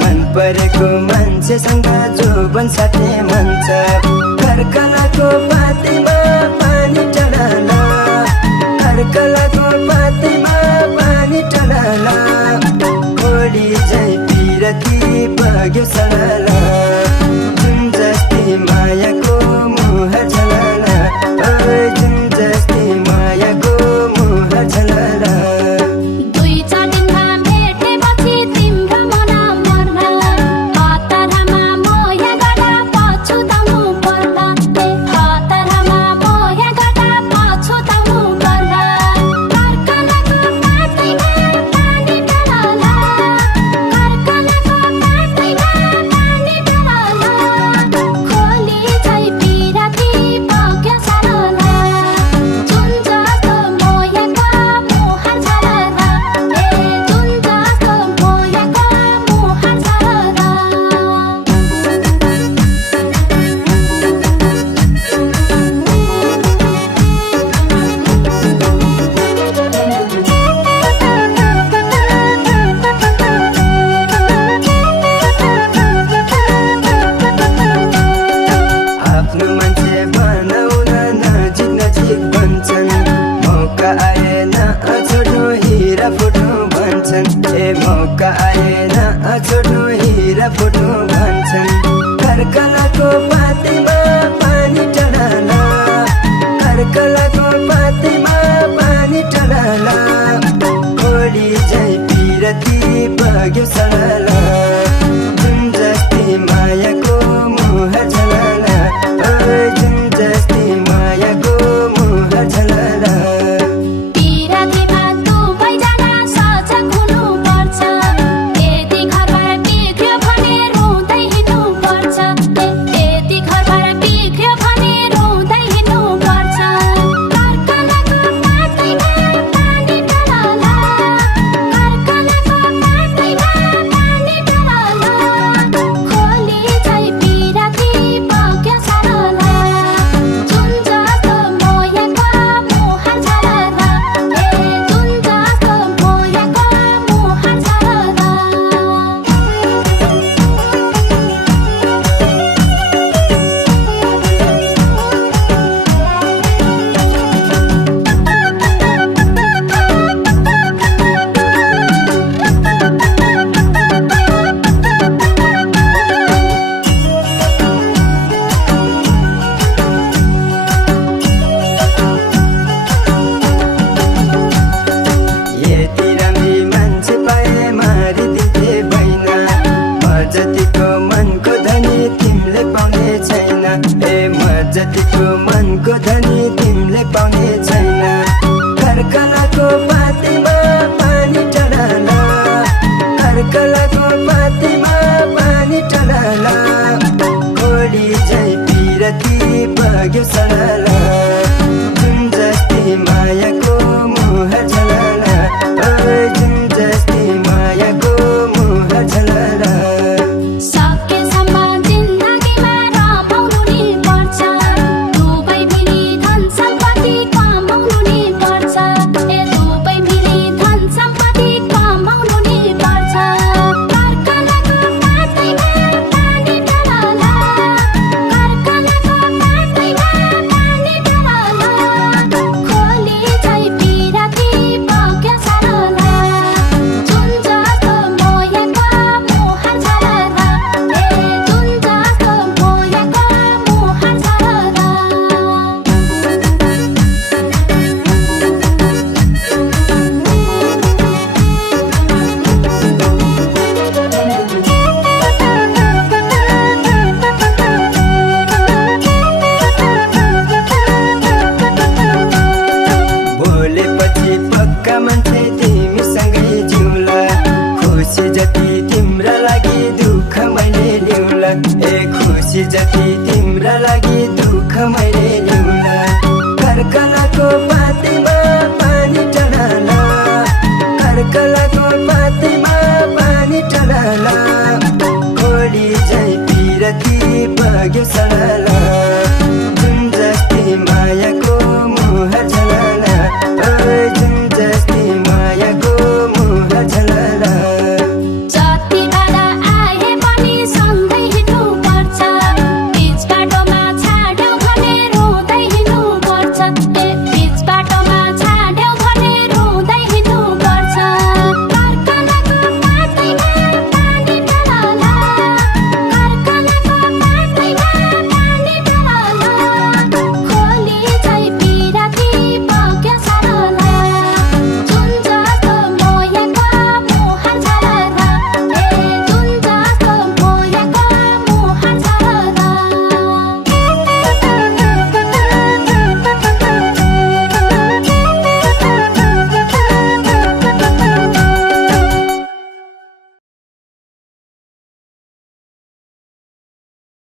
मन परेको मान्छेसँग जोबन साट्ने मन छ कर्कलाको पातीमा पानी टडाला कर्कलाको पातीमा पानी टडाला कोडी झै पिरती बग्यो सडाला जुन जस्ती मायाको मुह झलाला जुन जस्ती मायाको मुह झलाला मौका आएन छोटो हिरा फुट्नु भन्छन् कर्कलाको पातीमा पानी टडाला कर्कलाको पातीमा पानी टडाला कोडी झै पिरती बग्यो सडाला जुन जस्ती मायाको मुह झलाला जुन जस्ती मायाको मुह झलाला यति खोली झै पिरती बग्यो सडला जुन जस्ती मायाको मुहार झलला जुन जस्ती मायाको मुहार झलला सकेसम्म जिन्दगीमा रमाउनु नि पर्छ दुवै मिली धन सम्पत्ति कमाउनु नि पर्छ दुवै मिली धन सम्पत्ति कमाउनु नि पर्छ कर्कलाको पातैमा पानी ढलला कर्कलाको पातैमा पानी ढलला खोली झै पिरती बग्यो सडला जुन जस्तो मोयको मुहार झलला जुन जस्तो मोयको मुहार झलला बोलेपछि पक्का मान्छे तिमीसँगै जिउला खुसी जति तिम्रा लागि दुःख मैले ल्याउला खुसी जति तिम्रा लागि दुःख